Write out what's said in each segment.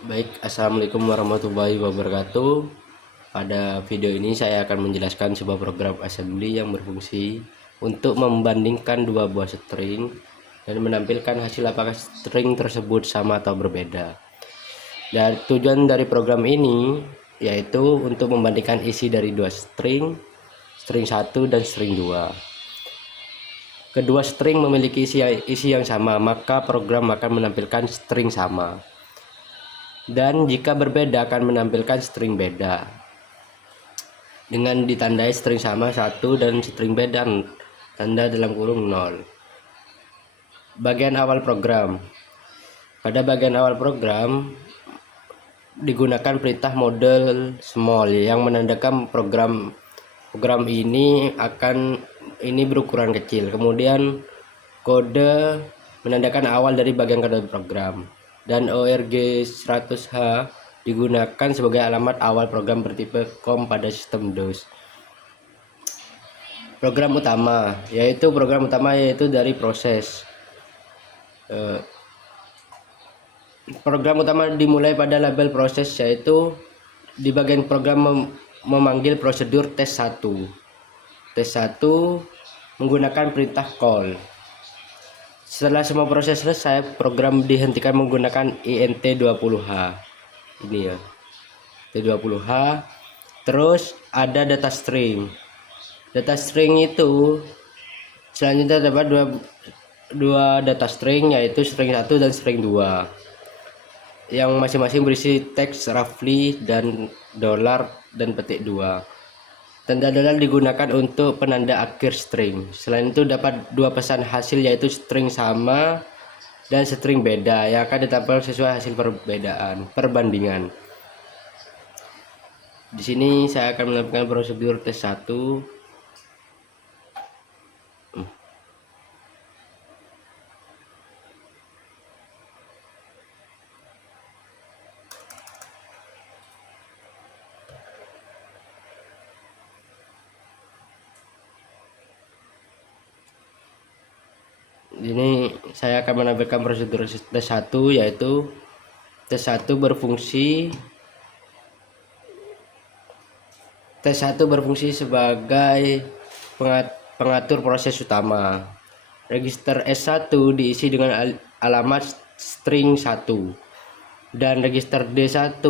Baik, assalamualaikum warahmatullahi wabarakatuh. Pada video ini saya akan menjelaskan sebuah program assembly yang berfungsi untuk membandingkan dua buah string dan menampilkan hasil apakah string tersebut sama atau berbeda. Dan tujuan dari program ini yaitu untuk membandingkan isi dari dua string, string 1 dan string 2. Kedua string memiliki isi yang sama, maka program akan menampilkan string sama. Dan jika berbeda akan menampilkan string beda dengan ditandai string sama 1 dan string beda tanda dalam kurung 0. Bagian awal program. Pada bagian awal program digunakan perintah model small yang menandakan program ini berukuran kecil. Kemudian kode menandakan awal dari bagian kode program, dan ORG 100H digunakan sebagai alamat awal program bertipe COM pada sistem DOS. Program utama yaitu dari proses. Program utama dimulai pada label proses, yaitu di bagian program memanggil prosedur tes 1. Tes 1 menggunakan perintah call. Setelah semua proses selesai, program dihentikan menggunakan int20h. Ini ya, int20h. Terus ada data string. Data string itu selanjutnya dapat dua data string, yaitu string 1 dan string 2, yang masing-masing berisi teks roughly dan $ dan petik 2. Tanda dolar digunakan untuk penanda akhir string. Selain itu dapat dua pesan hasil, yaitu string sama dan string beda, yang akan ditampil sesuai hasil perbandingan. Di sini saya akan melakukan prosedur tes 1. Ini saya akan menampilkan prosedur tes 1, yaitu tes 1 berfungsi sebagai pengatur proses utama. Register S1 diisi dengan alamat string 1, dan register D1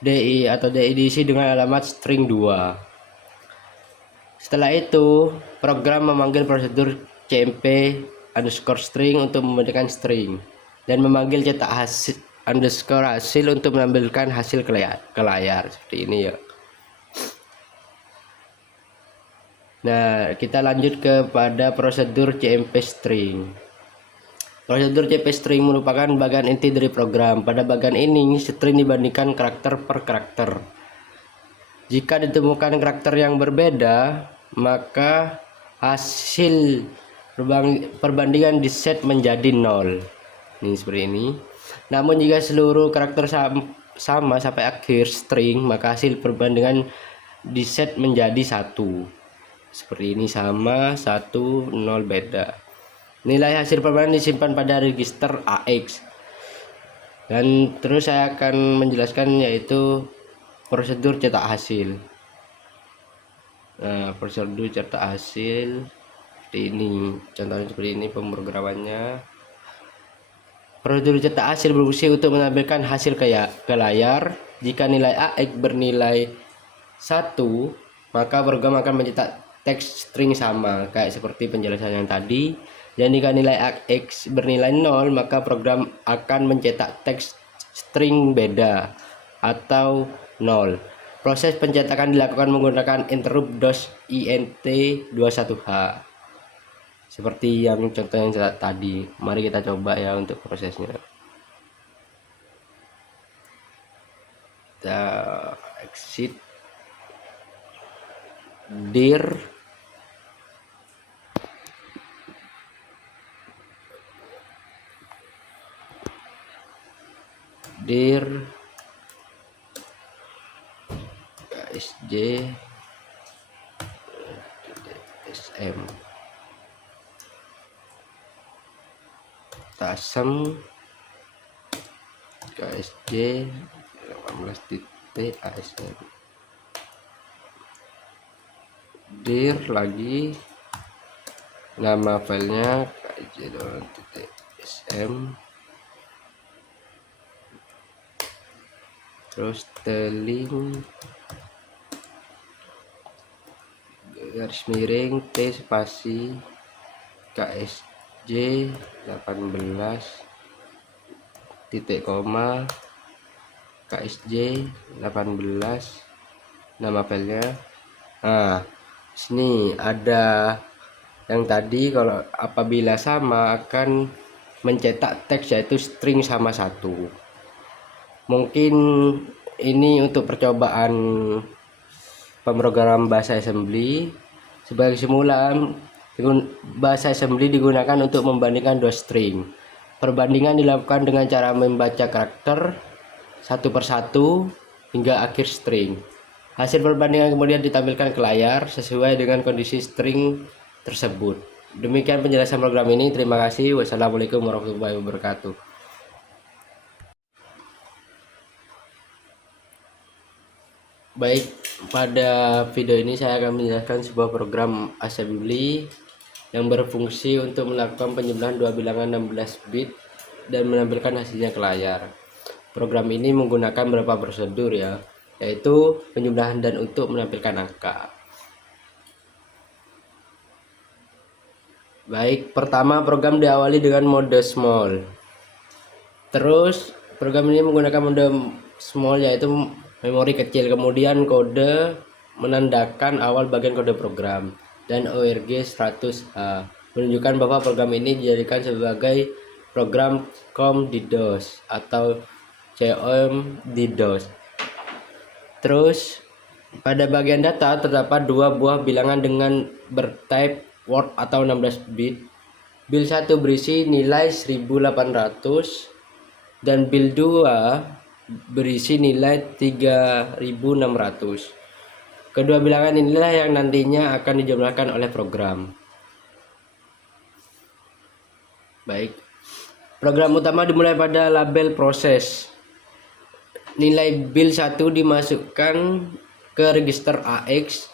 DI diisi dengan alamat string 2. Setelah itu, program memanggil prosedur cmp_string untuk membandingkan string, dan memanggil cetak hasil untuk menampilkan hasil ke layar seperti ini ya. Nah, kita lanjut kepada prosedur cmp_string. Prosedur cmp_string merupakan bagian inti dari program. Pada bagian ini, string dibandingkan karakter per karakter. Jika ditemukan karakter yang berbeda, maka hasil perbandingan diset menjadi 0. Ini seperti ini. Namun jika seluruh karakter sama sampai akhir string, maka hasil perbandingan diset menjadi 1. Seperti ini, sama 1 0 beda. Nilai hasil perbandingan disimpan pada register AX. Dan terus saya akan menjelaskan yaitu prosedur cetak hasil. Nah, prosedur cetak hasil seperti ini, contohnya seperti ini pemrogramannya. Prosedur cetak hasil berfungsi untuk menampilkan hasil ke layar. Jika nilai AX bernilai 1, maka program akan mencetak teks string sama, kayak seperti penjelasan yang tadi. Dan jika nilai AX bernilai 0, maka program akan mencetak teks string beda atau 0. Proses pencetakan dilakukan menggunakan interrupt DOS int21h, seperti yang contoh yang tadi. Mari kita coba ya untuk prosesnya. Kita exit dir sj sm tasem ksj 18.asm. dir lagi nama filenya ksj.sm, terus teling garis miring t spasi ksj 18 titik koma ksj 18 nama filenya. Nah, sini ada yang tadi, kalau apabila sama akan mencetak teks yaitu string sama satu. Mungkin ini untuk percobaan pemrogram bahasa assembly. Sebagai simulan, bahasa assembly digunakan untuk membandingkan dua string. Perbandingan dilakukan dengan cara membaca karakter satu persatu hingga akhir string. Hasil perbandingan kemudian ditampilkan ke layar sesuai dengan kondisi string tersebut. Demikian penjelasan program ini. Terima kasih. Wassalamualaikum warahmatullahi wabarakatuh. Baik, pada video ini saya akan menjelaskan sebuah program assembly yang berfungsi untuk melakukan penjumlahan dua bilangan 16 bit dan menampilkan hasilnya ke layar. Program ini menggunakan beberapa prosedur ya, yaitu penjumlahan dan untuk menampilkan angka. Baik, pertama program diawali dengan mode small. Terus program ini menggunakan mode small yaitu memori kecil, kemudian kode menandakan awal bagian kode program dan org 100H menunjukkan bahwa program ini dijadikan sebagai program COM DDoS atau COM DDoS. Terus pada bagian data terdapat dua buah bilangan dengan bertype word atau 16 bit. Bil 1 berisi nilai 1800 dan bil 2 berisi nilai 3600. Kedua bilangan inilah yang nantinya akan dijumlahkan oleh program. Baik, program utama dimulai pada label proses. Nilai bil 1 dimasukkan ke register AX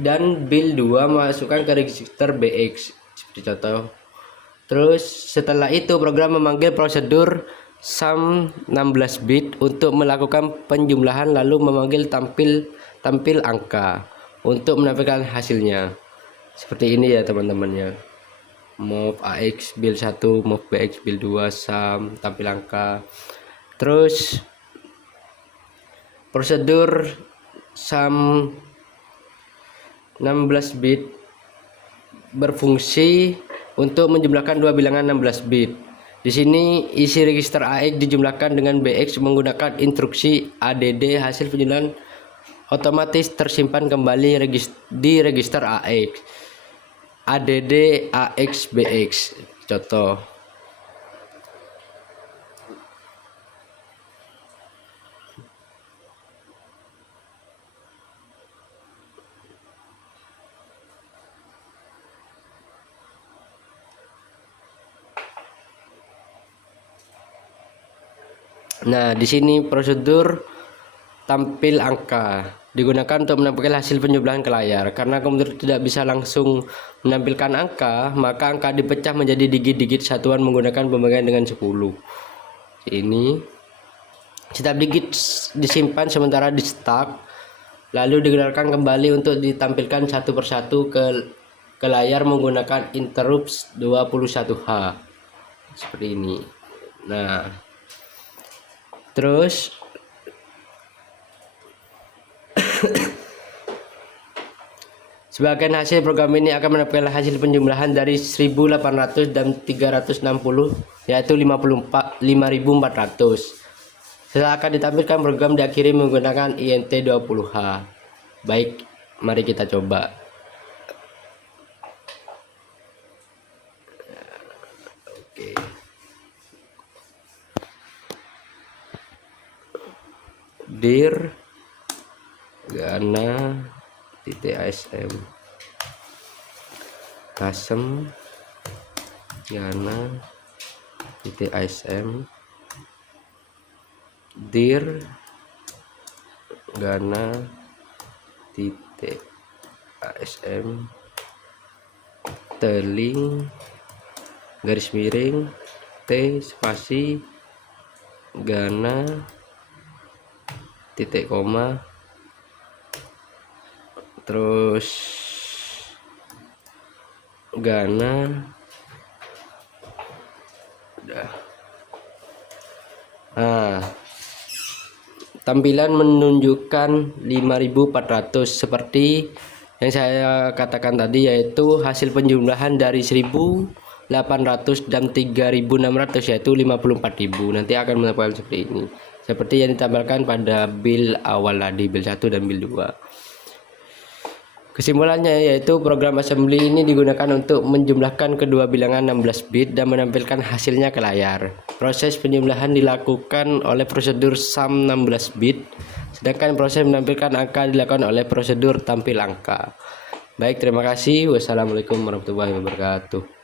dan bil 2 masukkan ke register BX seperti contoh. Terus setelah itu program memanggil prosedur sum 16 bit untuk melakukan penjumlahan, lalu memanggil tampil angka untuk menampilkan hasilnya. Seperti ini ya teman-teman ya. Move AX bil 1, move BX bil 2, sum tampil angka. Terus prosedur sum 16 bit berfungsi untuk menjumlahkan dua bilangan 16 bit. Di sini isi register AX dijumlahkan dengan BX menggunakan instruksi ADD. Hasil penjumlahan otomatis tersimpan kembali di register AX. ADD AX BX. Contoh. Nah, di sini prosedur tampil angka digunakan untuk menampilkan hasil penjumlahan ke layar. Karena komputer tidak bisa langsung menampilkan angka, maka angka dipecah menjadi digit-digit satuan menggunakan pembagian dengan 10. Ini setiap digit disimpan sementara di stack, lalu digunakan kembali untuk ditampilkan satu persatu ke layar menggunakan interrupt 21H seperti ini. Nah, terus sebagian hasil program ini akan menampilkan hasil penjumlahan dari 1800 dan 360 yaitu 54.400. Setelah akan ditampilkan, program diakhiri menggunakan int 20h. Baik, mari kita coba. Oke. Dir Gana .asm Kasem Gana .asm dir Gana titik ASM teling garis miring T spasi Gana titik koma terus Gana udah. Nah, tampilan menunjukkan 5.400 seperti yang saya katakan tadi, yaitu hasil penjumlahan dari 1.800 dan 3.600 yaitu 54.000. Nanti akan mendapatkan seperti ini, seperti yang ditambahkan pada build awal tadi, build 1 dan build 2. Kesimpulannya yaitu program assembly ini digunakan untuk menjumlahkan kedua bilangan 16 bit dan menampilkan hasilnya ke layar. Proses penjumlahan dilakukan oleh prosedur sum 16 bit, sedangkan proses menampilkan angka dilakukan oleh prosedur tampil angka. Baik, terima kasih. Wassalamualaikum warahmatullahi wabarakatuh.